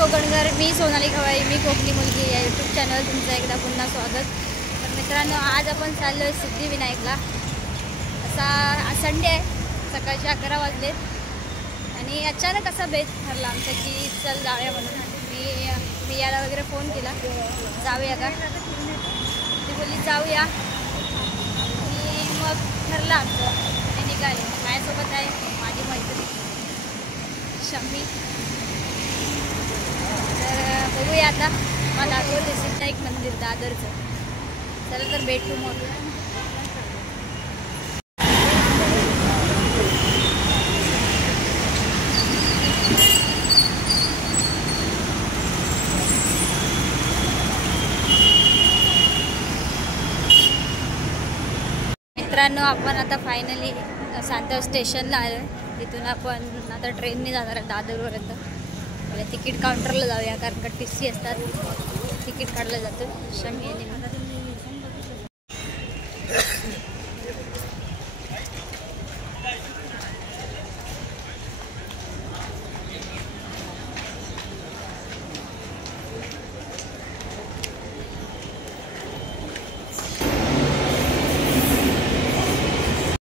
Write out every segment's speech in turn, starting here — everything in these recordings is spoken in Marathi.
कोकणकर, मी सोनाली खवाई, मी कोकणी मुलगी या यूट्यूब चॅनल तुमचं एकदा पुन्हा स्वागत. तर मित्रांनो, आज आपण चाललो आहे सिद्धिविनायकला. असा संडे आहे, सकाळचे 11 वाजलेत आणि अचानक असा बेत ठरला आमचा की चल जाऊया म्हणून. मी याला वगैरे फोन केला, जाऊया का, ती बोलली जाऊया. आणि मग ठरलं आमचं, मी निघाले. माझ्यासोबत आहे माझी मैत्रीण शम्मी. तर बघूया आता, मला दाखवते सिद्धिविनायक मंदिर दादरचं. चला तर भेटू मग. मित्रांनो, आपण आता फायनली सांताव स्टेशनला आलो आहे. तिथून आपण आता ट्रेनने जाणार आहे दादरपर्यंत. मला तिकीट काउंटरला जाऊया, कारण का TC असतात, तिकीट काढलं जातं. शमी आणि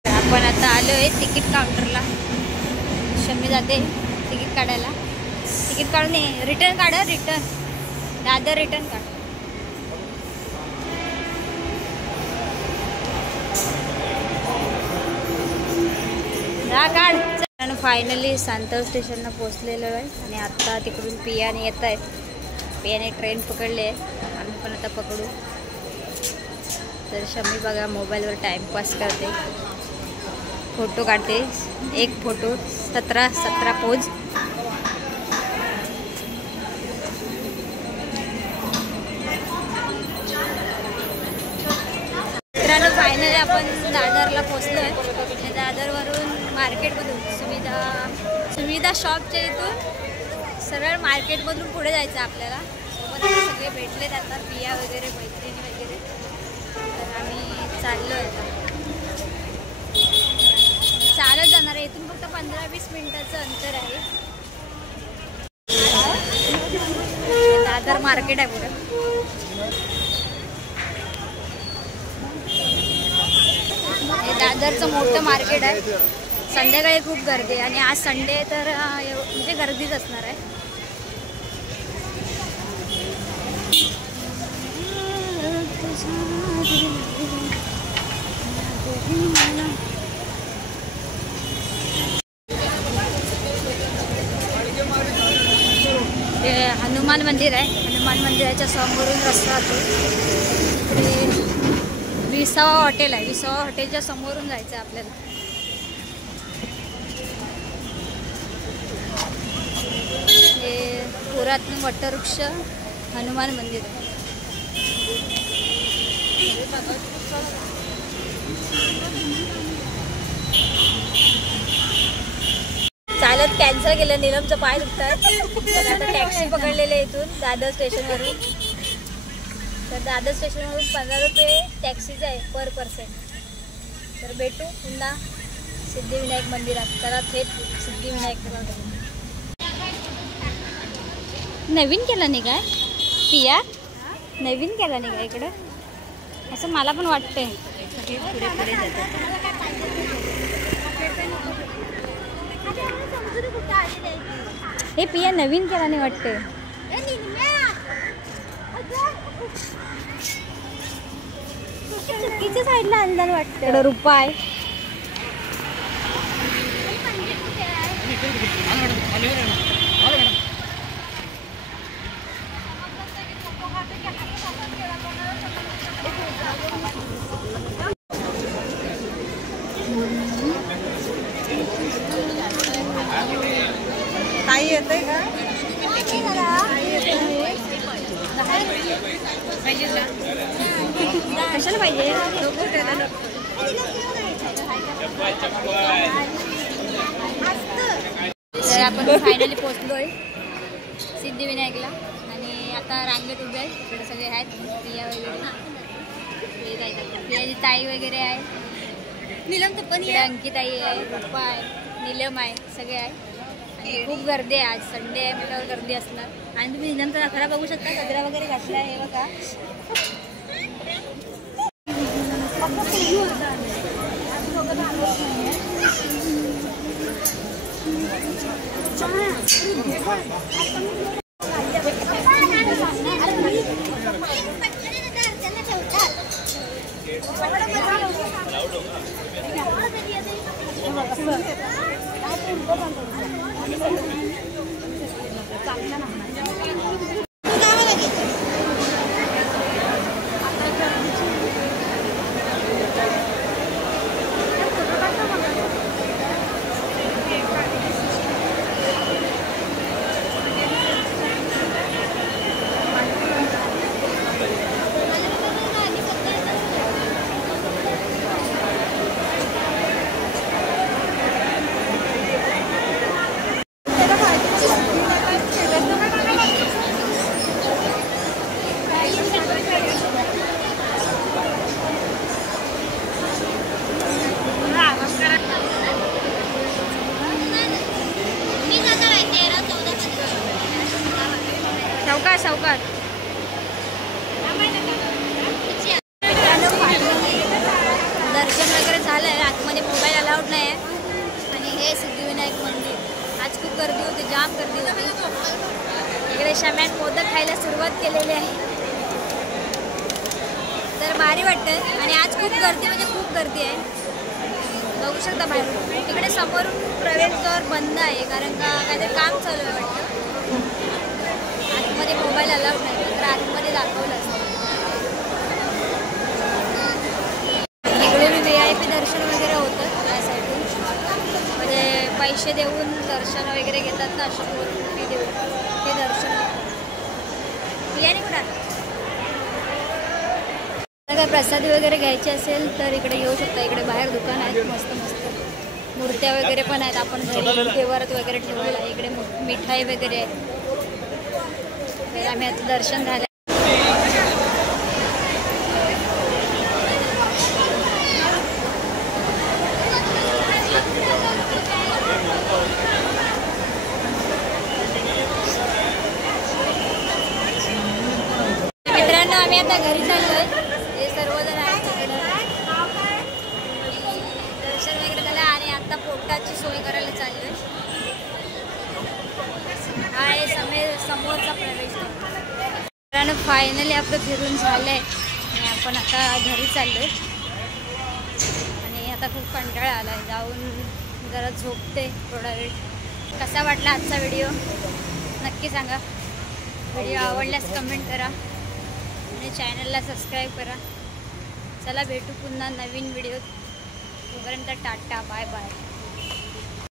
आपण आता आलो आहे तिकीट काउंटरला. शमी जाते तिकीट काढायला. तिकीट काढून रिटर्न काढा, रिटर्न दादर रिटर्न काढ. काढ. फायनली सांताव स्टेशनला पोचलेलो आहे आणि आता तिकडून पियाने येत आहेत. पियाने ट्रेन पकडली आहे, आम्ही पण आता पकडू. तर शमी बघा मोबाईलवर टाईमपास करते, फोटो काढते. एक फोटो 17 पोज. मित्रांनो, फायनली आपण दादरला पोचलो आहे. दादरवरून मार्केटमधून सुविधा शॉपच्या इथून सरळ मार्केटमधून पुढे जायचं आपल्याला. सोबत सगळे भेटले जातात, पिया वगैरे, मैत्रिणी वगैरे. तर आम्ही चाललो आहे आता, चालत जाणार आहे. इथून फक्त 15-20 मिनिटाचं अंतर आहे. दादर मार्केट आहे पुढे. हे दादरचं मोठं मार्केट आहे. संध्याकाळी खूप गर्दी आहे आणि आज संडे तर म्हणजे गर्दीच असणार आहे. हे हनुमान मंदिर आहे. हनुमान मंदिराच्या समोरून रस्ता जातो. इकडे विसावा हॉटेल आहे. विसावा हॉटेलच्या समोरून जायचं आहे आपल्याला. हे पुरातन वटवृक्ष हनुमान मंदिर आहे. चालत कॅन्सल केलं, नीलमचं पाय दुखतात. तर आता टॅक्सी पकडलेले इथून दादर स्टेशनवरून. तर दादर स्टेशनवरून 15 रुपये टॅक्सीचं आहे पर पर्सन. तर भेटू पुन्हा सिद्धिविनायक मंदिरात. चला थेट सिद्धिविनायकला. नवीन केलं नाही काय पिया? नवीन केलं नाही का इकडं? असं मला पण वाटतंय. सगळे पुढे पुढे जातात. हे पिया नवीन केला नाही वाटते. चुकीच्या साईडला आणलं वाटतं. इकडं रुपा आहे. ताई येते का? कशाला पाहिजे? तर आपण फायनली पोचलोय सिद्धिविनायकला आणि आता रांगेत उभे आहे. इकडे सगळे आहेत, पिया वगैरे, पियाची ताई वगैरे आहे. नीलम तर पण अंकिताई आहे, पप्पा आहे, नीलम आहे, सगळे आहे. आणि खूप गर्दी आहे. आज संडे आहे म्हटल्यावर गर्दी असणार. आणि तुम्ही निजामचा नखरा बघू शकता. गजरा वगैरे घातला आहे बघा. सावकार दर्शन वगैरे झालं आहे. आतमध्ये मोबाईल अलाउड नाही आहे. आणि हे सिद्धिविनायक मंदिर आज खूप गर्दी होती, जाम गर्दी होती. इकडे शम्यात मोदक खायला सुरुवात केलेली आहे. तर भारी वाटतं. आणि आज खूप गर्दी म्हणजे खूप गर्दी आहे. बघू शकता बाहेर. तिकडे समोरून प्रवेशद्वार बंद आहे कारण का काहीतरी काम चालू आहे वाटतं. आतमध्ये मोबाईल अलाउड नाही तर आतमध्ये दाखवलं असतं. इकडे मी VIP दर्शन वगैरे होतं त्या साईडून. म्हणजे पैसे देऊन दर्शन वगैरे घेतात ना, अशा फी देऊन ते दर्शन. बिर्याणी कुठं काय प्रसादी वगैरे घ्यायची असेल तर इकडे येऊ शकता. इकडे बाहेर दुकान आहेत मस्त मस्त. मूर्त्या वगैरे पण आहेत. आपण देवारात वगैरे ठेवायला. इकडे मिठाई वगैरे आहे. आम्ही आता दर्शन झालं. मित्रांनो आम्ही आता घरी चाललोय. हे सर्वजण आहेत. दर्शन वगैरे झालं आणि आता पोटाची सोय करायला चाललोय. हा आहे समोरचा प्रवेश. मित्रांनो फायनली आपलं फिरून झालंय आणि आपण आता घरी चाललोय. आणि आता खूप कंटाळा आला आहे. जाऊन जरा झोपते थोडा वेळ. कसा वाटला आजचा व्हिडिओ नक्की सांगा. व्हिडिओ आवडल्यास कमेंट करा आणि चॅनलला सबस्क्राईब करा. चला भेटू पुन्हा नवीन व्हिडिओ. तोपर्यंत टाटा बाय बाय.